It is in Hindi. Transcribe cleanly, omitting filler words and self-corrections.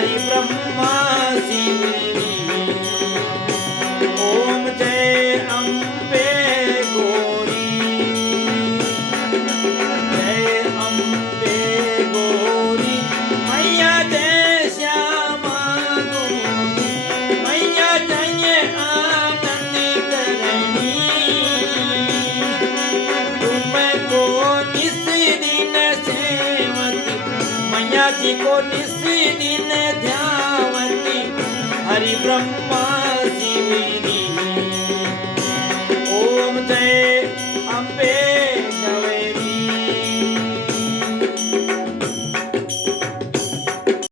हरि ब्रह्मा शिवरी। ओम जय अम्बे गौरी, जय अम्बे गौरी। मैया जय श्यामा गौरी, मैया जय आनंद करणी। तुमको निस दिन सेवती, मैया जी को निस दिन ध्यावती। हरि ब्रह्मा शिवरी। ओम जय अम्बे